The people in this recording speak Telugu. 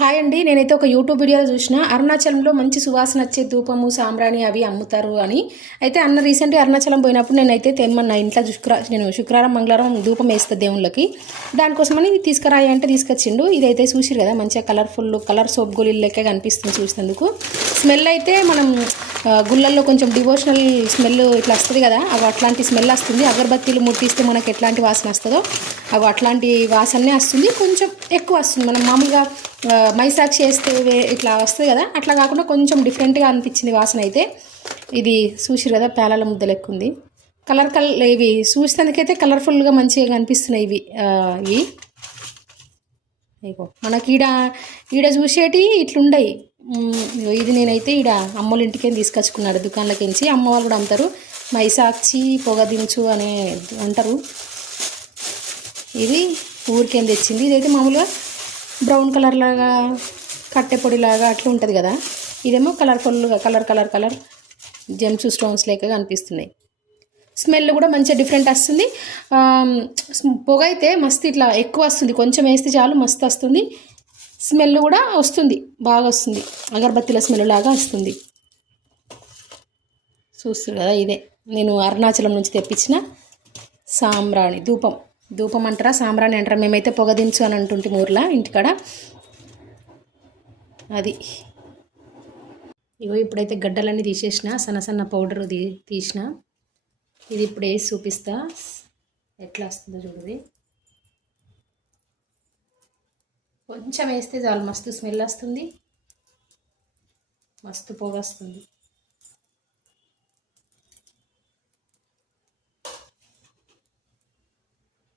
హాయ్ అండి. నేనైతే ఒక యూట్యూబ్ వీడియోలో చూసిన. అరుణాచలంలో మంచి సువాసన వచ్చే ధూపము సాంబ్రాణి అవి అమ్ముతారు అని. అయితే అన్న రీసెంట్గా అరుణాచలం పోయినప్పుడు నేనైతే తెమ్మన్నా ఇంట్లో శుక్ర నేను శుక్రవారం మంగళవారం ధూపం వేస్తా దేవుళ్ళకి. దానికోసమని తీసుకురాయి అంటే తీసుకొచ్చిండు. ఇదైతే చూసిరు కదా మంచిగా కలర్ఫుల్ కలర్ సోప్ గోళీలు లెక్క కనిపిస్తుంది చూసినందుకు. స్మెల్ అయితే మనం గుళ్ళల్లో కొంచెం డివోషనల్ స్మెల్ ఇట్లా వస్తుంది కదా అవి అట్లాంటి స్మెల్ వస్తుంది. అగరబత్తీలు ముట్టిస్తే మనకి ఎట్లాంటి వాసన వస్తుందో అవి అట్లాంటి వాసనే వస్తుంది. కొంచెం ఎక్కువ వస్తుంది. మనం మామూలుగా ఆ, మైసాక్షి వేస్తే ఇట్లా వస్తుంది కదా అట్లా కాకుండా కొంచెం డిఫరెంట్గా అనిపించింది వాసన అయితే. ఇది చూసిరు కదా పేలాల ముద్ద లెక్క ఉంది కలర్ కలర్ ఇవి చూసినందుకైతే కలర్ఫుల్గా మంచిగా కనిపిస్తున్నాయి ఇవి ఇవి. ఇగో మనకి ఈడ ఈడ చూసేటి ఇట్లుండయి. ఇది నేనైతే ఈడ అమ్మోళ్ళ ఇంటికే తీసుకొచ్చుకున్నాడు. దుకాణంలోకించి అమ్మ వాళ్ళు కూడా అమ్ముతారు. మైసాక్షి పొగ దించు అనే అంటారు. ఇది ఊరికేం తెచ్చింది. ఇదైతే మామూలుగా బ్రౌన్ కలర్ లాగా కట్టె పొడి లాగా అట్లా ఉంటుంది కదా. ఇదేమో కలర్ఫుల్గా colour colour colour gems stones లేక కనిపిస్తున్నాయి. స్మెల్ కూడా మంచిగా డిఫరెంట్ వస్తుంది. పొగ అయితే మస్తు ఇట్లా ఎక్కువ వస్తుంది. కొంచెం వేస్తే చాలు మస్తు వస్తుంది. స్మెల్ కూడా వస్తుంది. బాగా వస్తుంది. అగరబత్తిల స్మెల్ లాగా వస్తుంది. చూస్తుంది కదా ఇదే. నేను అరుణాచలం నుంచి తెప్పించిన సాంబ్రాణి ధూపం. ధూపం అంటారా? సాంబ్రాణి అంటారా? మేమైతే పొగ దించు అని అంటుంటే ఊర్లో ఇంటికాడ. అది. ఇగో ఇప్పుడైతే గడ్డలన్నీ తీసేసిన సన్న సన్న పౌడర్ తీ తీసిన. ఇది ఇప్పుడు వేసి చూపిస్తా. ఎట్లా వస్తుందో చూడది. కొంచెం వేస్తే చాలు మస్తు స్మెల్ వస్తుంది. మస్తు పొగ వస్తుంది.